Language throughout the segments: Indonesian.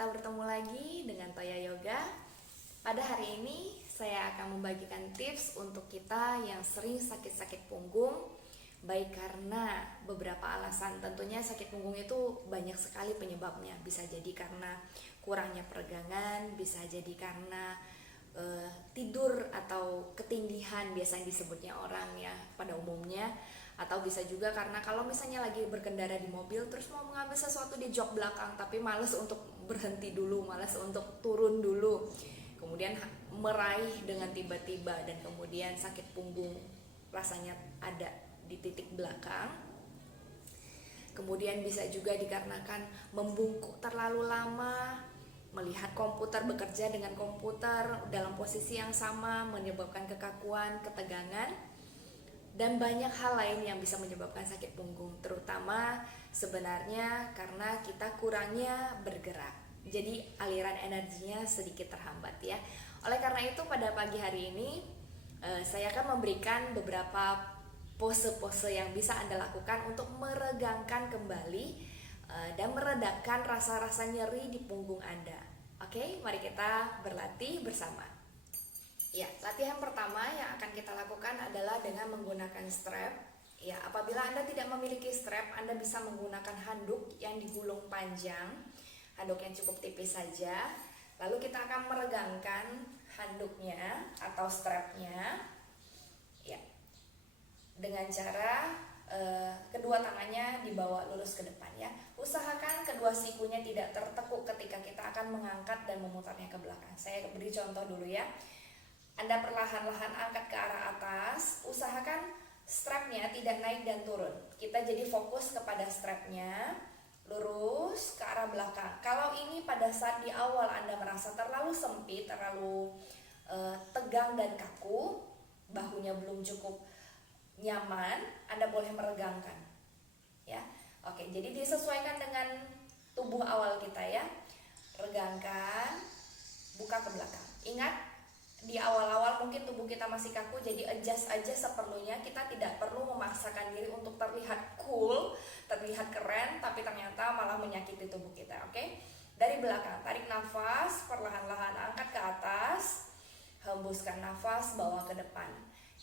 kita bertemu lagi dengan Toya Yoga. Pada hari ini saya akan membagikan tips untuk kita yang sering sakit-sakit punggung, baik karena beberapa alasan. Tentunya sakit punggung itu banyak sekali penyebabnya. Bisa jadi karena kurangnya peregangan, bisa jadi karena tidur atau ketindihan biasanya disebutnya orang ya pada umumnya, atau bisa juga karena kalau misalnya lagi berkendara di mobil terus mau mengambil sesuatu di jok belakang tapi males untuk berhenti dulu, males untuk turun dulu, kemudian meraih dengan tiba-tiba dan kemudian sakit punggung rasanya ada di titik belakang. Kemudian bisa juga dikarenakan membungkuk terlalu lama, melihat komputer, bekerja dengan komputer dalam posisi yang sama menyebabkan kekakuan, ketegangan, dan banyak hal lain yang bisa menyebabkan sakit punggung. Terutama sebenarnya karena kita kurangnya bergerak, jadi aliran energinya sedikit terhambat ya. Oleh karena itu pada pagi hari ini saya akan memberikan beberapa pose-pose yang bisa Anda lakukan untuk meregangkan kembali dan meredakan rasa-rasa nyeri di punggung Anda. Oke, mari kita berlatih bersama. Ya, latihan pertama yang akan kita lakukan adalah dengan menggunakan strap. Ya, apabila Anda tidak memiliki strap, Anda bisa menggunakan handuk yang digulung panjang, handuk yang cukup tipis saja. Lalu kita akan meregangkan handuknya atau strapnya, ya, dengan cara kedua tangannya dibawa lurus ke depan ya. Usahakan kedua sikunya tidak tertekuk ketika kita akan mengangkat dan memutarnya ke belakang. Saya beri contoh dulu ya. Anda perlahan-lahan angkat ke arah atas, usahakan strapnya tidak naik dan turun. Kita jadi fokus kepada strapnya, lurus ke arah belakang. Kalau ini pada saat di awal Anda merasa terlalu sempit, terlalu tegang dan kaku, bahunya belum cukup nyaman, Anda boleh meregangkan ya. Oke, jadi disesuaikan dengan tubuh awal kita ya. Regangkan, buka ke belakang. Ingat, di awal-awal mungkin tubuh kita masih kaku, jadi adjust aja seperlunya. Kita tidak perlu memaksakan diri untuk terlihat cool, terlihat keren, tapi ternyata malah menyakiti tubuh kita. Oke, dari belakang tarik nafas, perlahan-lahan angkat ke atas, hembuskan nafas, bawa ke depan.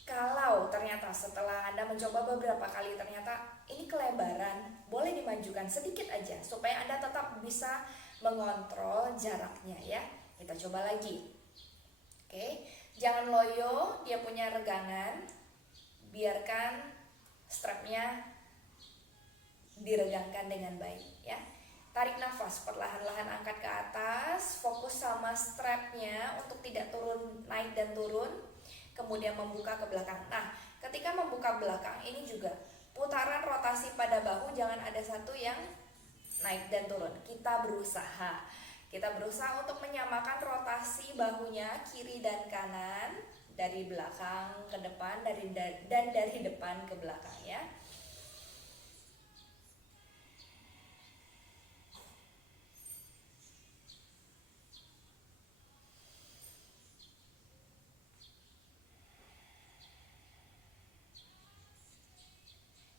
Kalau ternyata setelah Anda mencoba beberapa kali ternyata ini kelebaran, boleh dimajukan sedikit aja supaya Anda tetap bisa mengontrol jaraknya ya. Kita coba lagi. Oke, jangan loyo, dia punya regangan. Biarkan strapnya diregangkan dengan baik ya. Tarik nafas, perlahan-lahan angkat ke atas, fokus sama strapnya untuk tidak turun, naik dan turun. Kemudian membuka ke belakang. Nah, ketika membuka belakang ini juga putaran rotasi pada bahu jangan ada satu yang naik dan turun. Kita berusaha untuk menyamakan rotasi bahunya kiri dan kanan, dari belakang ke depan, dan dari depan ke belakang ya.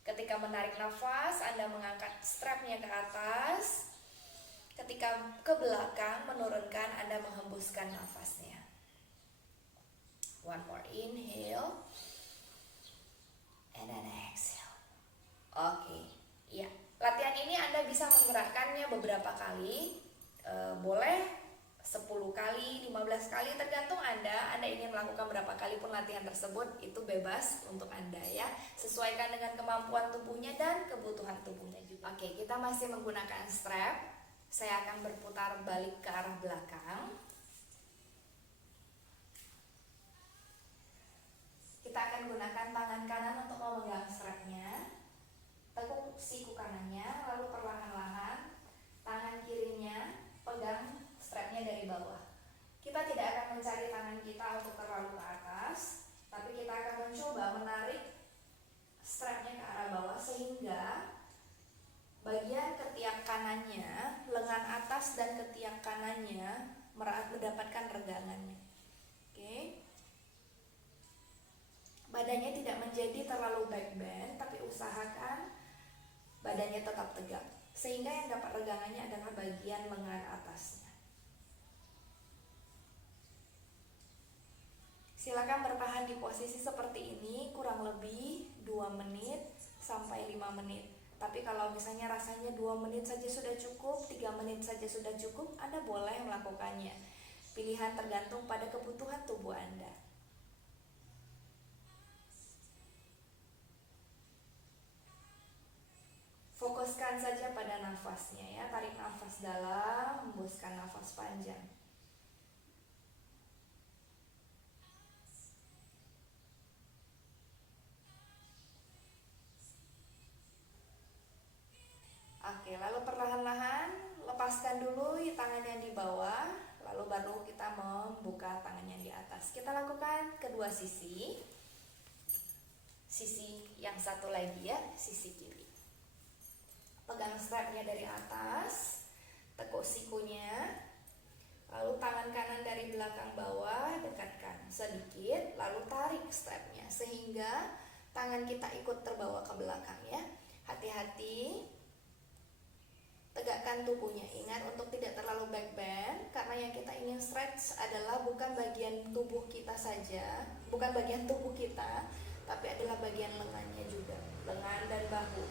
Ketika menarik nafas, Anda mengangkat strapnya ke atas. Ketika ke belakang, menurunkan, Anda menghembuskan nafasnya. One more inhale. And then exhale. Oke, ya. Latihan ini Anda bisa menggerakkannya beberapa kali. Boleh 10 kali, 15 kali, tergantung Anda ingin melakukan berapa kali pun latihan tersebut, itu bebas untuk Anda ya. Sesuaikan dengan kemampuan tubuhnya dan kebutuhan tubuhnya juga. Oke, kita masih menggunakan strap. Saya akan berputar balik ke arah belakang. Kita akan gunakan tangan kanan untuk memegang strapnya. Tekuk siku kanannya, lalu perlahan-lahan tangan kirinya pegang strapnya dari bawah. Kita tidak akan mencari tangan kita untuk terlalu ke atas, tapi kita akan mencoba menarik strapnya ke arah bawah sehingga bagian ketiak kanannya, lengan atas dan ketiak kanannya mendapatkan regangannya. Oke. Badannya tidak menjadi terlalu back bend, tapi usahakan badannya tetap tegak, sehingga yang dapat regangannya adalah bagian lengan atasnya. Silakan bertahan di posisi seperti ini kurang lebih 2 menit sampai 5 menit. Tapi kalau misalnya rasanya 2 menit saja sudah cukup, 3 menit saja sudah cukup, Anda boleh melakukannya. Pilihan tergantung pada kebutuhan tubuh Anda. Fokuskan saja pada nafasnya ya. Tarik nafas dalam, hembuskan nafas panjang. Oke, lalu perlahan-lahan lepaskan dulu tangan yang di bawah, lalu baru kita membuka tangan yang di atas. Kita lakukan kedua sisi. Sisi yang satu lagi ya, sisi kiri. Pegang strapnya dari atas, tekuk sikunya, lalu tangan kanan dari belakang bawah, dekatkan sedikit, lalu tarik strapnya sehingga tangan kita ikut terbawa ke belakang ya. Hati-hati, tegakkan tubuhnya. Ingat untuk tidak terlalu back bend, karena yang kita ingin stretch adalah bukan bagian tubuh kita saja, bukan bagian tubuh kita, tapi adalah bagian lengannya juga, lengan dan bahu.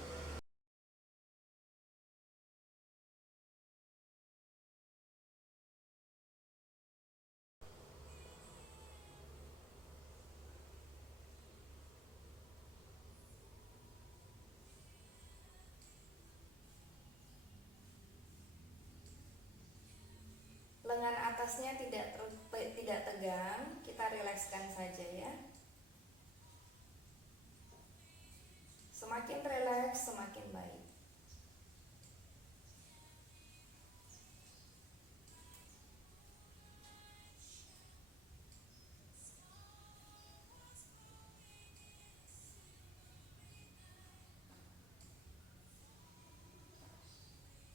Lengan atasnya tidak tegang, kita rilekskan saja ya. Semakin rileks, semakin baik.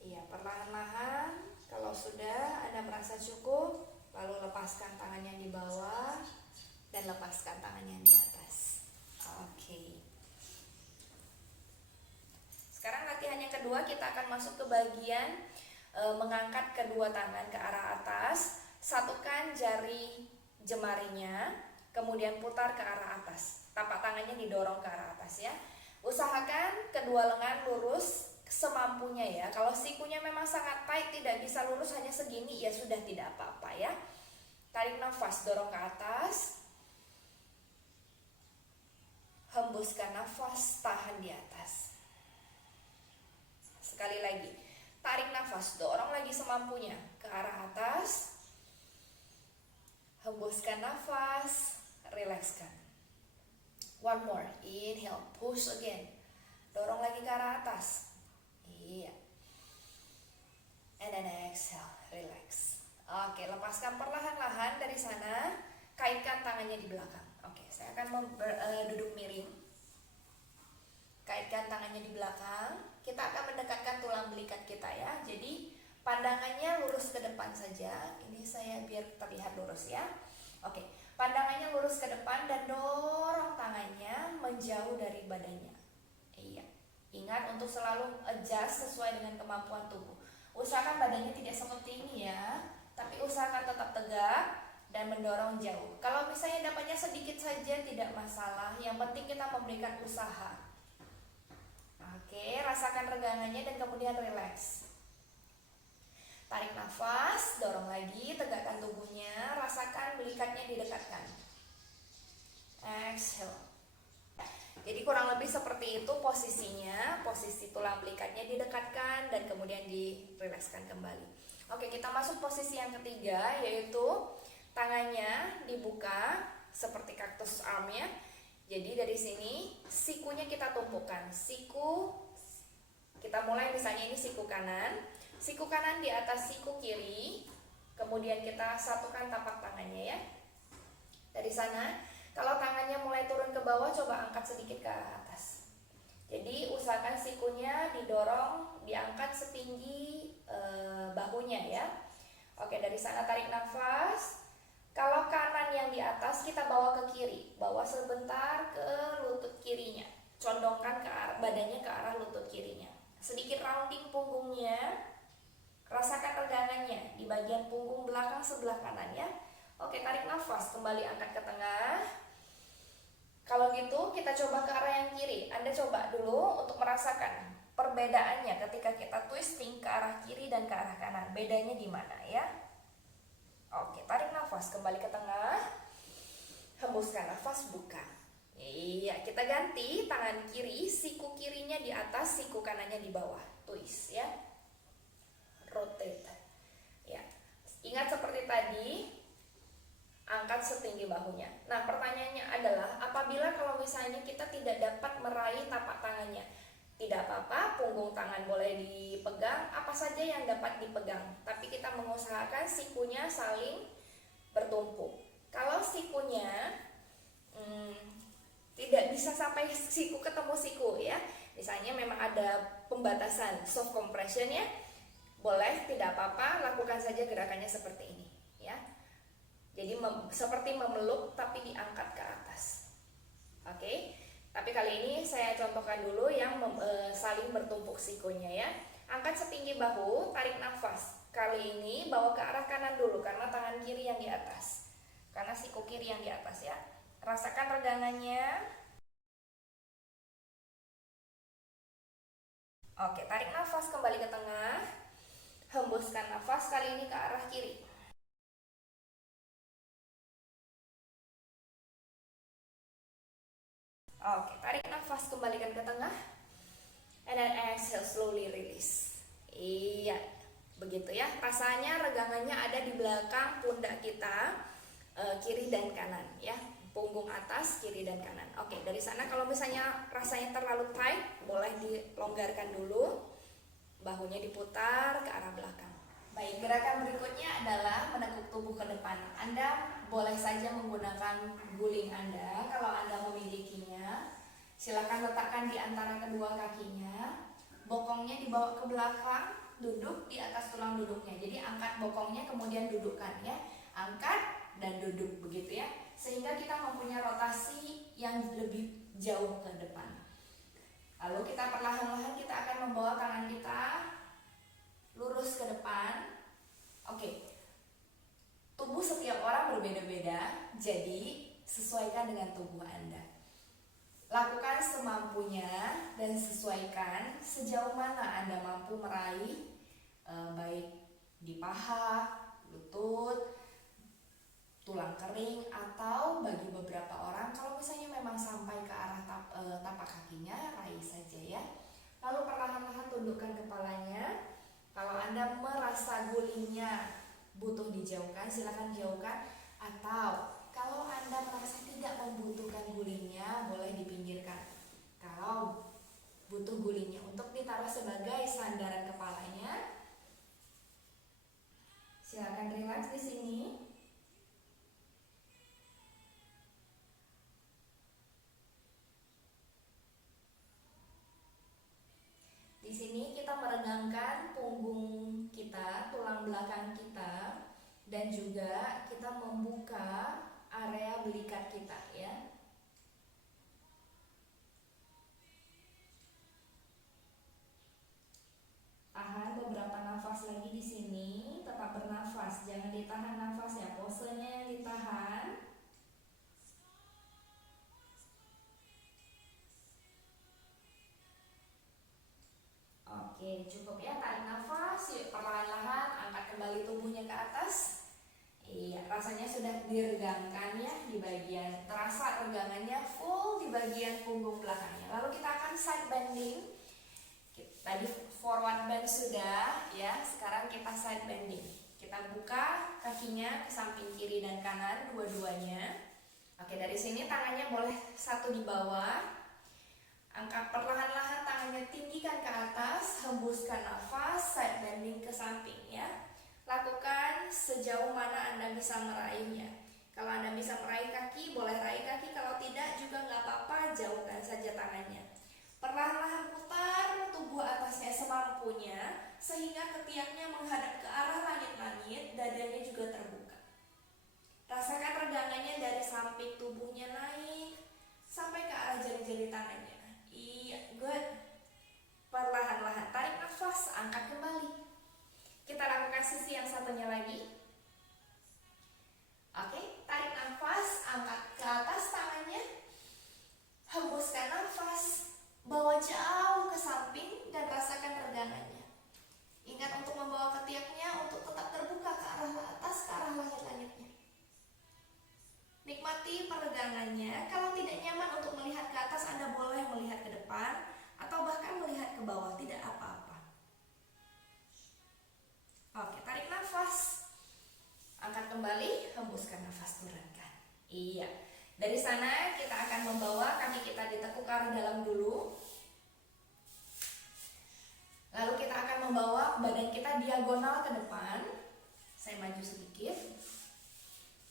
Iya, perlahan-lahan. Kalau sudah Anda merasa cukup, lalu lepaskan tangannya di bawah dan lepaskan tangannya di atas. Oke. Sekarang latihan yang kedua, kita akan masuk ke bagian mengangkat kedua tangan ke arah atas. Satukan jari jemarinya, kemudian putar ke arah atas. Tapak tangannya didorong ke arah atas ya. Usahakan kedua lengan lurus semampunya ya. Kalau sikunya memang sangat tight, tidak bisa lurus hanya segini, ya sudah, tidak apa-apa ya. Tarik nafas, dorong ke atas. Hembuskan nafas, tahan di atas. Sekali lagi, tarik nafas, dorong lagi semampunya ke arah atas. Hembuskan nafas, rilekskan. One more, inhale, push again. Dorong lagi ke arah atas. Iya. And then exhale, relax. Oke, lepaskan perlahan-lahan dari sana. Kaitkan tangannya di belakang. Oke, saya akan duduk miring. Kaitkan tangannya di belakang. Kita akan mendekatkan tulang belikat kita ya. Jadi pandangannya lurus ke depan saja. Ini saya biar terlihat lurus ya. Oke, pandangannya lurus ke depan dan dorong tangannya menjauh dari badannya. Iya. Ingat untuk selalu adjust sesuai dengan kemampuan tubuh. Usahakan badannya tidak seperti ini ya, tapi usahakan tetap tegak dan mendorong jauh. Kalau misalnya dapatnya sedikit saja tidak masalah, yang penting kita memberikan usaha. Oke, rasakan regangannya dan kemudian relax. Tarik nafas, dorong lagi, tegakkan tubuhnya, rasakan belikatnya didekatkan. Exhale. Jadi kurang lebih seperti itu posisinya, posisi tulang belikatnya didekatkan dan kemudian dirilekskan kembali. Oke, kita masuk posisi yang ketiga, yaitu tangannya dibuka seperti kaktus arm ya. Jadi dari sini sikunya kita tumpukan. Siku kita mulai, misalnya ini siku kanan di atas siku kiri, kemudian kita satukan tapak tangannya ya. Dari sana, kalau tangannya mulai turun ke bawah, coba angkat sedikit ke arah atas. Jadi usahakan sikunya didorong, diangkat setinggi bahunya ya. Oke, dari sana tarik nafas. Kalau kanan yang di atas, kita bawa ke kiri, bawa sebentar ke lutut kirinya, condongkan ke arah badannya ke arah lutut kirinya. Sedikit rounding punggungnya, rasakan regangannya di bagian punggung belakang sebelah kanan ya. Oke, tarik nafas, kembali angkat ke tengah. Kalau gitu kita coba ke arah yang kiri. Anda coba dulu untuk merasakan perbedaannya ketika kita twisting ke arah kiri dan ke arah kanan. Bedanya di mana ya? Oke, tarik nafas, kembali ke tengah. Hembuskan nafas, buka. Iya, kita ganti tangan kiri, siku kirinya di atas, siku kanannya di bawah. Twist ya. Rotate. Ya. Ingat seperti tadi, angkat setinggi bahunya. Nah, pertanyaannya adalah apabila kalau misalnya kita tidak dapat meraih tapak tangannya, tidak apa-apa, punggung tangan boleh dipegang, apa saja yang dapat dipegang. Tapi kita mengusahakan sikunya saling bertumpuk. Kalau sikunya tidak bisa sampai siku ketemu siku ya, misalnya memang ada pembatasan soft compression ya, boleh, tidak apa-apa, lakukan saja gerakannya seperti ini ya. Jadi seperti memeluk tapi diangkat ke atas. Oke. Tapi kali ini saya contohkan dulu yang saling bertumpuk sikunya ya. Angkat setinggi bahu, tarik nafas. Kali ini bawa ke arah kanan dulu karena tangan kiri yang di atas. Karena siku kiri yang di atas ya. Rasakan regangannya. Oke, tarik nafas kembali ke tengah. Hembuskan nafas kali ini ke arah kiri. Oke, tarik nafas, kembalikan ke tengah. And then exhale, slowly release. Iya, begitu ya. Rasanya regangannya ada di belakang pundak kita, kiri dan kanan ya. Punggung atas, kiri dan kanan. Oke, dari sana kalau misalnya rasanya terlalu tight, boleh dilonggarkan dulu. Bahunya diputar ke arah belakang. Baik, gerakan berikutnya adalah menekuk tubuh ke depan. Anda boleh saja menggunakan guling Anda kalau Anda memilikinya. Silakan letakkan di antara kedua kakinya. Bokongnya dibawa ke belakang, duduk di atas tulang duduknya. Jadi angkat bokongnya kemudian dudukkan ya. Angkat dan duduk begitu ya. Sehingga kita mempunyai rotasi yang lebih jauh ke depan. Lalu kita perlahan-lahan kita akan membawa tangan kita lurus ke depan. Oke. Tubuh setiap orang berbeda-beda, jadi sesuaikan dengan tubuh Anda. Lakukan semampunya dan sesuaikan sejauh mana Anda mampu meraih, baik di paha, lutut, tulang kering, atau bagi beberapa orang kalau misalnya memang sampai ke arah tapak kakinya, raih saja ya. Lalu perlahan-lahan tundukkan kepalanya. Kalau Anda merasa gulingnya butuh dijauhkan, silakan jauhkan. Atau kalau Anda merasa tidak membutuhkan gulingnya, boleh dipinggirkan. Kalau butuh gulingnya untuk ditaruh sebagai sandaran kepalanya, silakan relax di sini. Di sini kita meregangkan punggung kita, tulang belakang kita, dan juga kita membuka area belikat kita ya. Tahan beberapa nafas lagi di sini, tetap bernafas, jangan ditahan nafas ya, posenya yang ditahan. Oke, cukup ya, tarik nafas, yuk perlahan-lahan angkat kembali tubuhnya ke atas. Iya, rasanya sudah diregangkan ya di bagian, terasa regangannya full di bagian punggung belakangnya. Lalu kita akan side bending. Tadi forward bend sudah ya, sekarang kita side bending. Kita buka kakinya ke samping kiri dan kanan dua-duanya. Oke, dari sini tangannya boleh satu di bawah. Angkat perlahan-lahan tangannya, tinggikan ke atas, hembuskan nafas, side bending ke samping ya. Lakukan sejauh mana Anda bisa meraihnya. Kalau Anda bisa meraih kaki, boleh raih kaki. Kalau tidak juga nggak apa-apa, jauhkan saja tangannya. Perlahan-lahan putar tubuh atasnya semampunya, sehingga ketiaknya menghadap ke arah langit-langit, dadanya juga terbuka. Rasakan regangannya dari samping tubuhnya naik, sampai ke arah jari-jari tangannya. Iya, good. Perlahan-lahan tarik nafas, angkat kembali. Kita lakukan sisi yang satunya lagi. Oke, kembali, hembuskan nafas, turunkan. Iya. Dari sana kita akan membawa kaki kita ditekuk ke arah dalam dulu. Lalu kita akan membawa badan kita diagonal ke depan. Saya maju sedikit.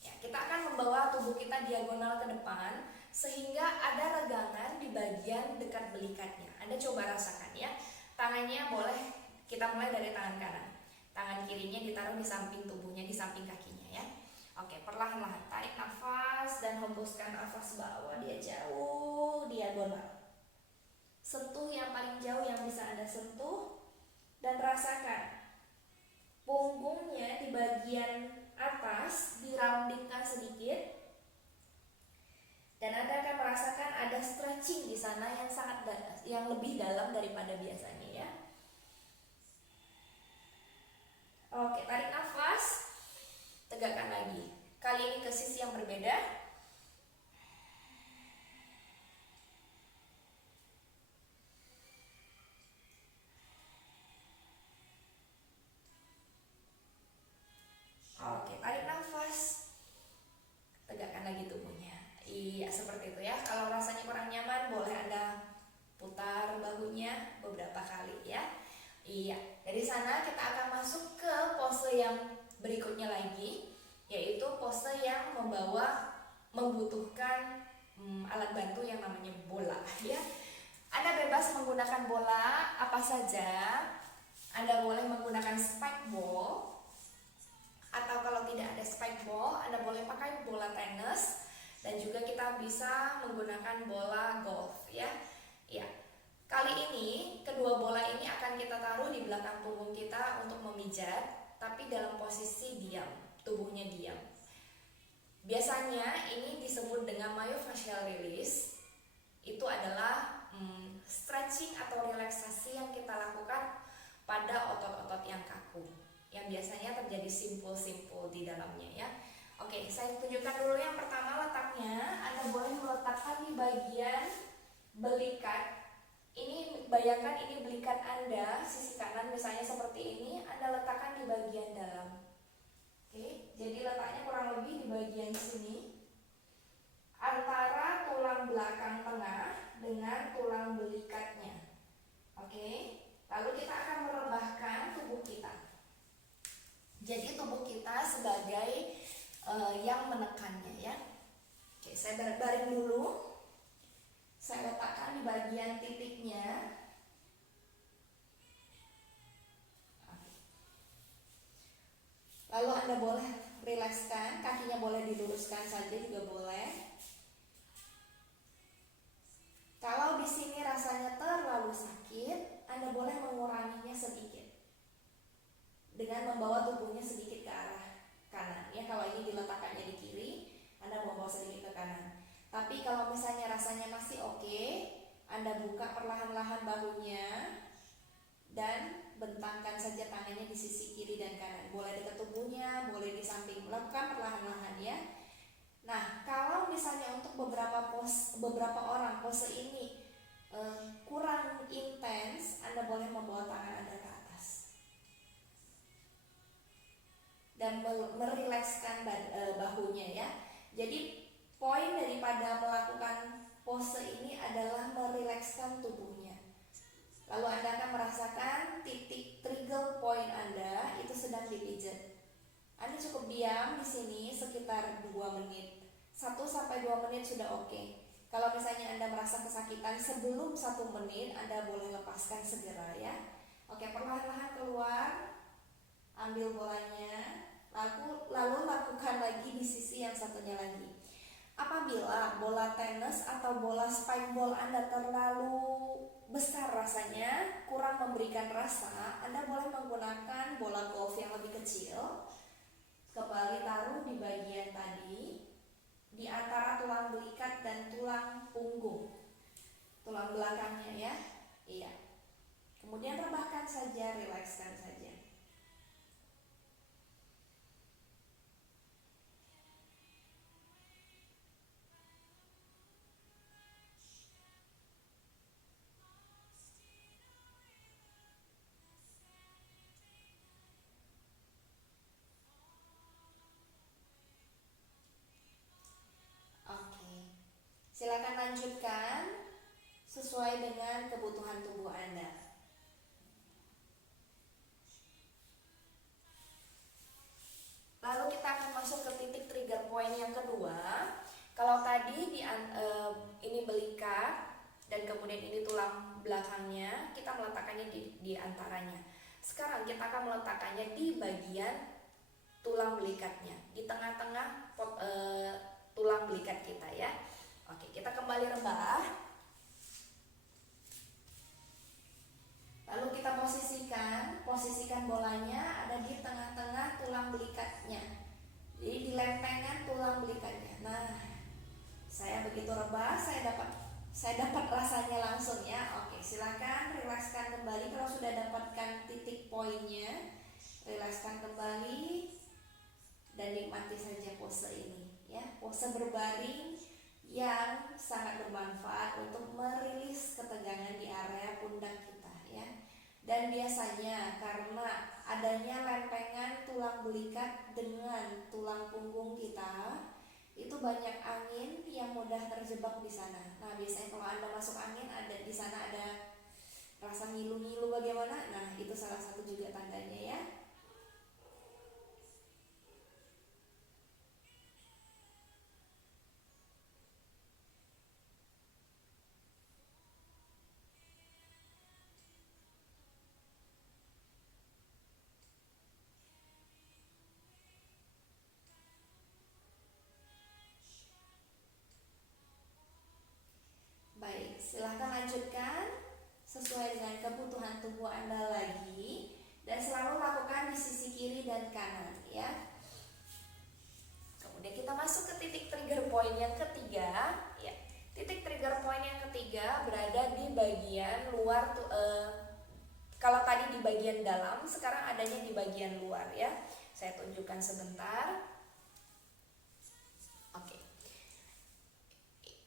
Ya, kita akan membawa tubuh kita diagonal ke depan sehingga ada regangan di bagian dekat belikatnya. Anda coba rasakan ya. Tangannya boleh kita mulai dari tangan kanan. Tangan kirinya ditaruh di samping tubuhnya, di samping kakinya ya. Oke, perlahan-lahan tarik nafas dan hembuskan nafas, bawa dia jauh diagonal. Sentuh yang paling jauh yang bisa Anda sentuh dan rasakan punggungnya di bagian atas dirundingkan sedikit. Dan Anda akan merasakan ada stretching di sana yang lebih dalam daripada biasanya ya. Oke, tarik nafas, tegakkan lagi. Kali ini ke sisi yang berbeda. Oke, tarik nafas, tegakkan lagi tubuhnya. Iya, seperti itu ya. Kalau rasanya kurang nyaman, boleh Anda putar bahunya beberapa kali ya. Iya, dari sana kita akan masuk ke pose yang berikutnya lagi, yaitu pose yang membutuhkan alat bantu yang namanya bola ya. Anda bebas menggunakan bola apa saja. Anda boleh menggunakan spike ball, atau kalau tidak ada spike ball, Anda boleh pakai bola tenis, dan juga kita bisa menggunakan bola golf ya. Ya. Kali ini kedua bola ini akan kita taruh di belakang punggung kita untuk memijat, tapi dalam posisi diam, tubuhnya diam. Biasanya ini disebut dengan myofascial release. Itu adalah stretching atau relaksasi yang kita lakukan pada otot-otot yang kaku, yang biasanya terjadi simpul-simpul di dalamnya ya. Oke, saya tunjukkan dulu yang pertama letaknya. Anda boleh meletakkan di bagian belikat. Ini bayangkan ini belikat Anda, sisi kanan misalnya seperti ini, Anda letakkan di bagian dalam. Oke, jadi letaknya kurang lebih di bagian sini, antara tulang belakang tengah dengan tulang belikatnya. Oke, lalu kita akan merebahkan tubuh kita. Jadi tubuh kita sebagai yang menekannya ya. Oke, saya baring dulu. Saya letakkan di bagian titiknya. Lalu Anda boleh rilekskan, kakinya boleh diluruskan saja juga boleh. Kalau di sini rasanya terlalu sakit, Anda boleh menguranginya sedikit dengan membawa tubuhnya sedikit ke arah kanan. Ya, kalau ini diletakkannya di kiri, Anda membawa sedikit ke kanan. Tapi kalau misalnya rasanya masih oke, Anda buka perlahan-lahan bahunya dan bentangkan saja tangannya di sisi kiri dan kanan. Boleh dekat tubuhnya, boleh di samping. Lakukan perlahan-lahan ya. Nah, kalau misalnya untuk beberapa orang pose ini kurang intens, Anda boleh membawa tangan Anda ke atas dan merilekskan bahunya ya. Jadi poin daripada melakukan pose ini adalah merilekskan tubuhnya. Lalu Anda akan merasakan titik trigger point Anda itu sedang dipijat. Anda cukup diam di sini sekitar 2 menit. 1-2 menit sudah oke. Kalau misalnya Anda merasa kesakitan sebelum 1 menit, Anda boleh lepaskan segera ya. Oke, perlahan-lahan keluar. Ambil bolanya. Lalu lakukan lagi di sisi yang satunya lagi. Apabila bola tenis atau bola spike ball Anda terlalu besar rasanya, kurang memberikan rasa, Anda boleh menggunakan bola golf yang lebih kecil. Kembali taruh di bagian tadi, di antara tulang belikat dan tulang punggung, tulang belakangnya ya. Iya. Kemudian rebahkan saja, rilekskan saja. sesuai dengan kebutuhan tubuh Anda. Lalu kita akan masuk ke titik trigger point yang kedua. Kalau tadi ini belikat dan kemudian ini tulang belakangnya, kita meletakkannya di antaranya. Sekarang kita akan meletakkannya di bagian tulang belikatnya, di tengah-tengah tulang belikat kita ya. Oke, kita kembali rebah. Lalu kita posisikan bolanya ada di tengah-tengah tulang belikatnya. Jadi di lempengan tulang belikatnya. Nah, saya begitu rebah, saya dapat rasanya langsung ya. Oke, silakan rilekskan kembali kalau sudah dapatkan titik poinnya. Rilekskan kembali dan nikmati saja pose ini ya. Pose berbaring yang sangat bermanfaat untuk merilis ketegangan di area pundak kita ya. Dan biasanya karena adanya lempengan tulang belikat dengan tulang punggung kita, itu banyak angin yang mudah terjebak di sana. Nah, biasanya kalau Anda masuk angin, ada di sana ada rasa ngilu-ngilu bagaimana? Nah, itu salah satu juga tandanya ya. Baik, silahkan lanjutkan sesuai dengan kebutuhan tubuh Anda lagi, dan selalu lakukan di sisi kiri dan kanan ya. Kemudian kita masuk ke titik trigger point yang ketiga ya. Titik trigger point yang ketiga berada di bagian luar kalau tadi di bagian dalam, sekarang adanya di bagian luar ya. Saya tunjukkan sebentar. Oke.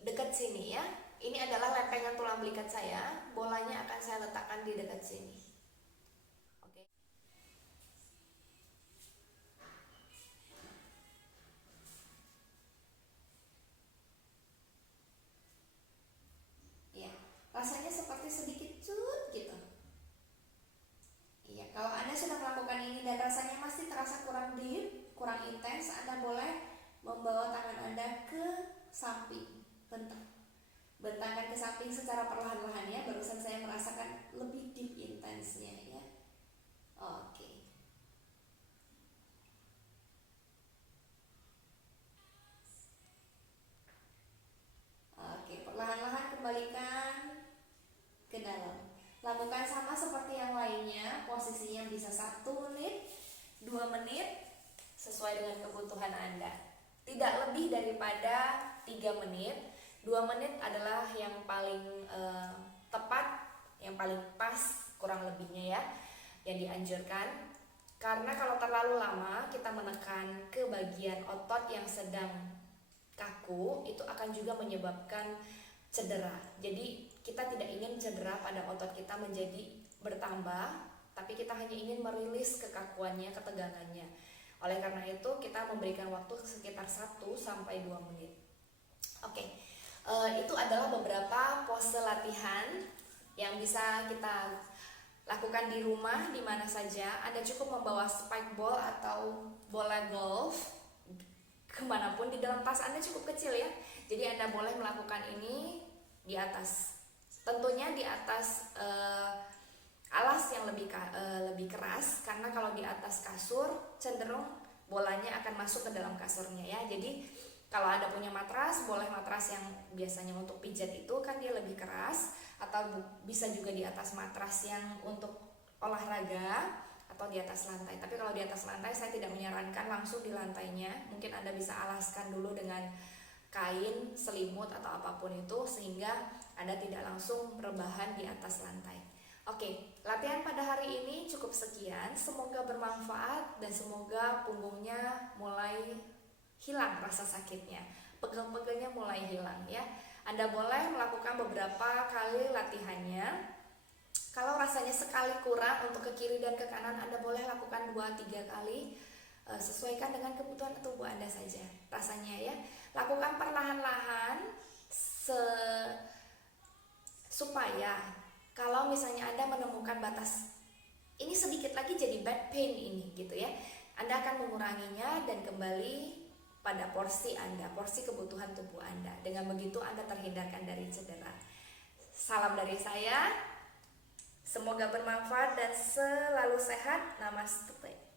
Dekat sini ya. Ini adalah lempengan tulang belikat saya. Bolanya akan saya letakkan di dekat sini. Oke. Ya, rasanya seperti sedikit cut gitu. Iya, kalau Anda sudah melakukan ini dan rasanya masih terasa kurang deep, kurang intens, Anda boleh membawa tangan Anda ke samping, bentangkan ke samping secara perlahan-lahan ya. Barusan saya merasakan lebih deep intensnya ya. Oke. Oke, perlahan-lahan kembalikan ke dalam. Lakukan sama seperti yang lainnya. Posisinya bisa 1 menit, 2 menit, sesuai dengan kebutuhan Anda. Tidak lebih daripada 3 menit. 2 menit adalah yang paling tepat, yang paling pas kurang lebihnya ya, yang dianjurkan. Karena kalau terlalu lama kita menekan ke bagian otot yang sedang kaku, itu akan juga menyebabkan cedera. Jadi kita tidak ingin cedera pada otot kita menjadi bertambah, tapi kita hanya ingin merilis kekakuannya, ketegangannya. Oleh karena itu kita memberikan waktu sekitar 1-2 menit. Oke. Itu adalah beberapa pose latihan yang bisa kita lakukan di rumah di mana saja. Anda cukup membawa spike ball atau bola golf kemanapun. Di dalam tas Anda cukup kecil ya. Jadi Anda boleh melakukan ini di atas, tentunya di atas alas yang lebih keras, karena kalau di atas kasur cenderung bolanya akan masuk ke dalam kasurnya ya. Jadi kalau Anda punya matras, boleh matras yang biasanya untuk pijat itu kan dia lebih keras, atau bisa juga di atas matras yang untuk olahraga atau di atas lantai. Tapi kalau di atas lantai saya tidak menyarankan langsung di lantainya. Mungkin Anda bisa alaskan dulu dengan kain, selimut atau apapun itu sehingga Anda tidak langsung rebahan di atas lantai. Oke, latihan pada hari ini cukup sekian. Semoga bermanfaat dan semoga punggungnya mulai hilang rasa sakitnya, pegel-pegelnya mulai hilang ya. Anda boleh melakukan beberapa kali latihannya. Kalau rasanya sekali kurang untuk ke kiri dan ke kanan, Anda boleh lakukan 2-3 kali. Sesuaikan dengan kebutuhan tubuh Anda saja rasanya ya. Lakukan perlahan-lahan supaya kalau misalnya Anda menemukan batas ini sedikit lagi jadi back pain ini gitu ya, Anda akan menguranginya dan kembali pada porsi Anda, porsi kebutuhan tubuh Anda. Dengan begitu Anda terhindarkan dari cedera. Salam dari saya, semoga bermanfaat dan selalu sehat. Namaste.